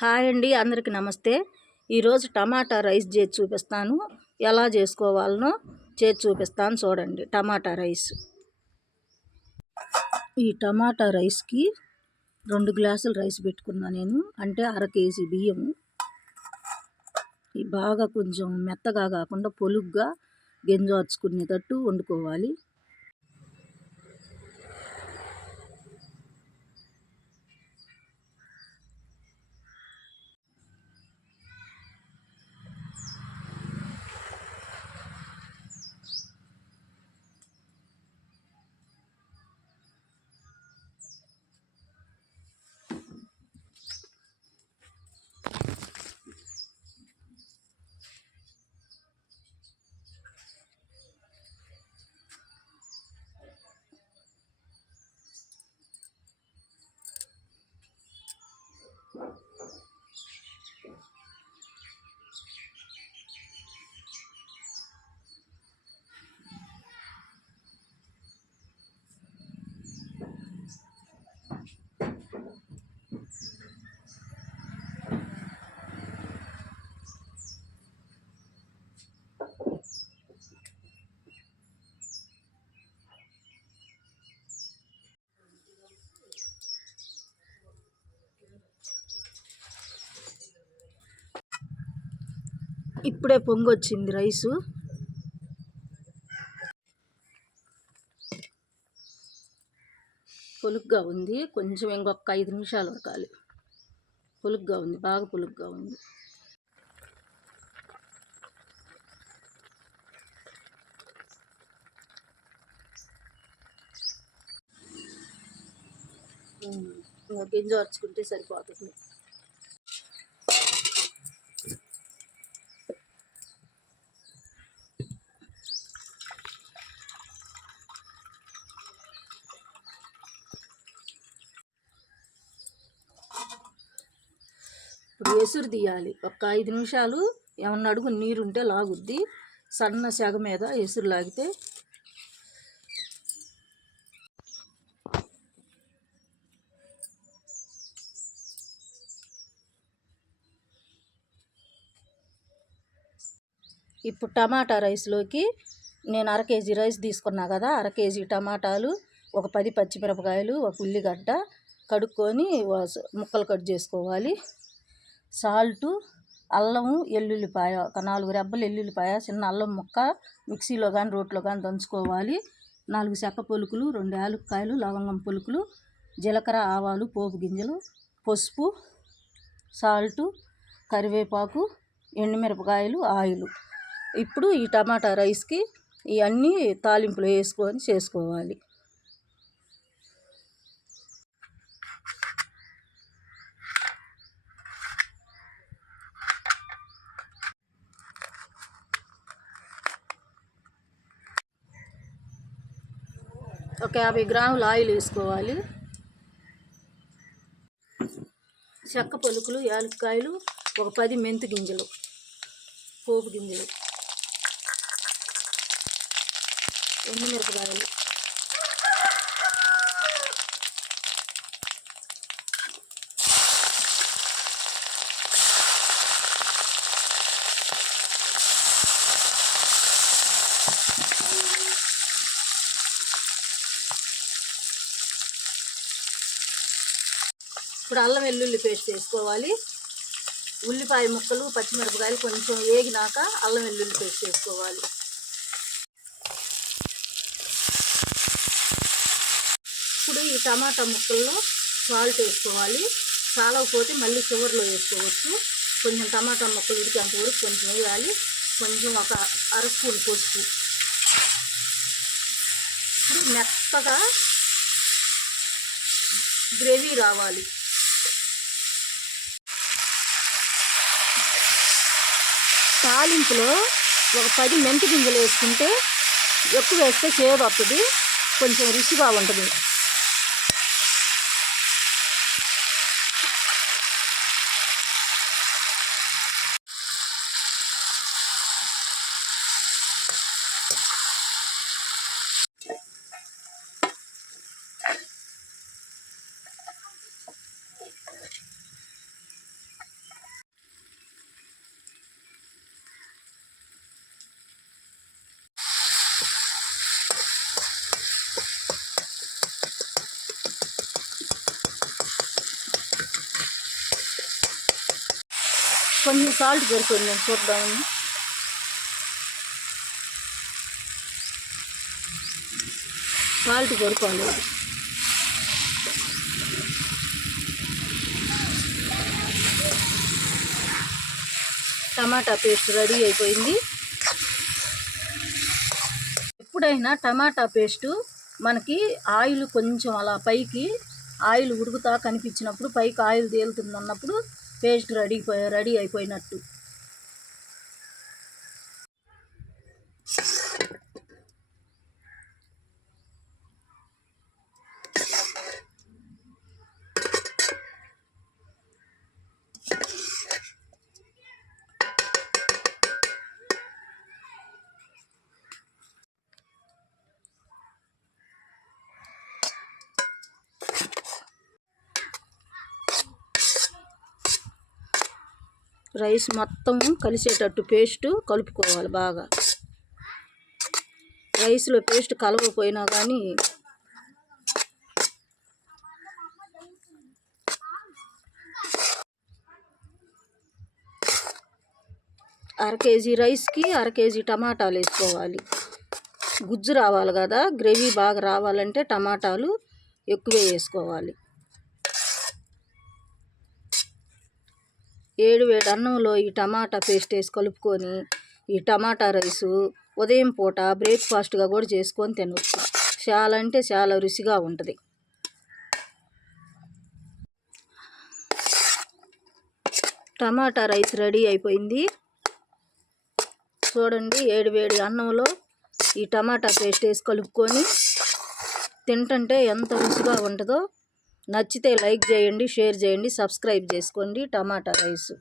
Hi అండి, అందరికీ నమస్తే. ఈరోజు టమాటా రైస్ చేసి చూపిస్తాను. ఎలా చేసుకోవాలనో చేసి చూపిస్తాను చూడండి. టమాటా రైస్. ఈ టమాటా రైస్కి 2 గ్లాసులు రైస్ పెట్టుకున్నా నేను, అంటే 1/2 కేజీ బియ్యం. బాగా కొంచెం మెత్తగా కాకుండా పొలుగ్గా గింజార్చుకునేటట్టు వండుకోవాలి. ఇప్పుడే పొంగొచ్చింది రైసు. పొలుగ్గా ఉంది, కొంచెం ఇంకొక 5 నిమిషాలు ఉడకాలి. పొలుగ్గా ఉంది, బాగా పొలుగ్గా ఉంది. గింజ వచ్చుకుంటే సరిపోతుంది. ఇప్పుడు ఎసురు తీయాలి. ఒక 5 నిమిషాలు ఏమన్నా అడుగు నీరు ఉంటే లాగుద్ది. సన్న సెగ మీద ఎసురు లాగితే ఇప్పుడు టమాటా రైస్లోకి నేను 1/2 కేజీ రైస్ తీసుకున్నా కదా, 1/2 కేజీ టమాటాలు, ఒక 10 పచ్చిమిరపకాయలు, ఒక ఉల్లిగడ్డ కడుక్కొని ముక్కలు కట్ చేసుకోవాలి. సాల్టు, అల్లము, ఎల్లుల్లిపాయ, ఒక 4 రెబ్బలు ఎల్లుల్లిపాయ, చిన్న అల్లం ముక్క మిక్సీలో కానీ రోట్లో కానీ దంచుకోవాలి. 4 చెక్క పొలుకులు, 2 యాలక్కాయలు, లవంగం పొలుకులు, జీలకర్ర, ఆవాలు, పోపు గింజలు, పసుపు, సాల్టు, కరివేపాకు, ఎండుమిరపకాయలు, ఆయిల్. ఇప్పుడు ఈ టమాటా రైస్కి ఇవన్నీ తాలింపులు వేసుకొని చేసుకోవాలి. ఒక 50 గ్రాముల ఆయిల్ వేసుకోవాలి. చెక్క పొలుకులు, యాలక్కాయలు, ఒక 10 మెంతి గింజలు, పోపు గింజలు, ఎండుమిరపకాయలు, ఇప్పుడు అల్లం వెల్లుల్లి పేస్ట్ వేసుకోవాలి. ఉల్లిపాయ ముక్కలు, పచ్చిమిరపకాయలు కొంచెం వేగినాక అల్లం వెల్లుల్లి పేస్ట్ వేసుకోవాలి. ఇప్పుడు ఈ టమాటా ముక్కల్లో సాల్ట్ వేసుకోవాలి. చాలకపోతే మళ్ళీ చివరిలో వేసుకోవచ్చు. కొంచెం టమాటా ముక్కలు ఉడికేంత వరకు కొంచెం వేయాలి. కొంచెం ఒక 1/2 స్పూన్ పసుపు. ఇప్పుడు మెత్తగా గ్రేవీ రావాలి. తాలింపులో ఒక 10 మెంతి గింజలు వేసుకుంటే, ఎక్కువ వేస్తే చేదు వస్తుంది, కొంచెం రుచిగా ఉంటుంది. కొంచెం సాల్ట్ సరిపోయింది చూద్దాం. సాల్ట్ సరిపోలేదు. టమాటా పేస్ట్ రెడీ అయిపోయింది. ఎప్పుడైనా టమాటా పేస్టు మనకి ఆయిల్ కొంచెం అలా పైకి ఆయిల్ ఉడుకుతా కనిపించినప్పుడు, పైకి ఆయిల్ తేలుతుంది అన్నప్పుడు పేస్ట్ రెడీ అయిపోయినట్టు. రైస్ మొత్తం కలిసేటట్టు పేస్టు కలుపుకోవాలి బాగా. రైస్లో పేస్ట్ కలవకపోయినా కానీ అర కేజీ రైస్కి అర కేజీ టమాటాలు వేసుకోవాలి. గుజ్జు రావాలి కదా, గ్రేవీ బాగా రావాలంటే టమాటాలు ఎక్కువే వేసుకోవాలి. వేడి అన్నంలో ఈ టమాటా పేస్ట్ వేసి కలుపుకొని ఈ టమాటా రైసు ఉదయం పూట బ్రేక్ఫాస్ట్గా కూడా చేసుకొని తినవచ్చు. చాలా అంటే చాలా రుచిగా ఉంటుంది. టమాటా రైస్ రెడీ అయిపోయింది. చూడండి, వేడి అన్నంలో ఈ టమాటా పేస్ట్ వేసి కలుపుకొని తింటుంటే ఎంత రుచిగా ఉంటుందో. నచ్చితే లైక్ చేయండి, షేర్ చేయండి, సబ్స్క్రైబ్ చేసుకోండి. టమాటా రైసు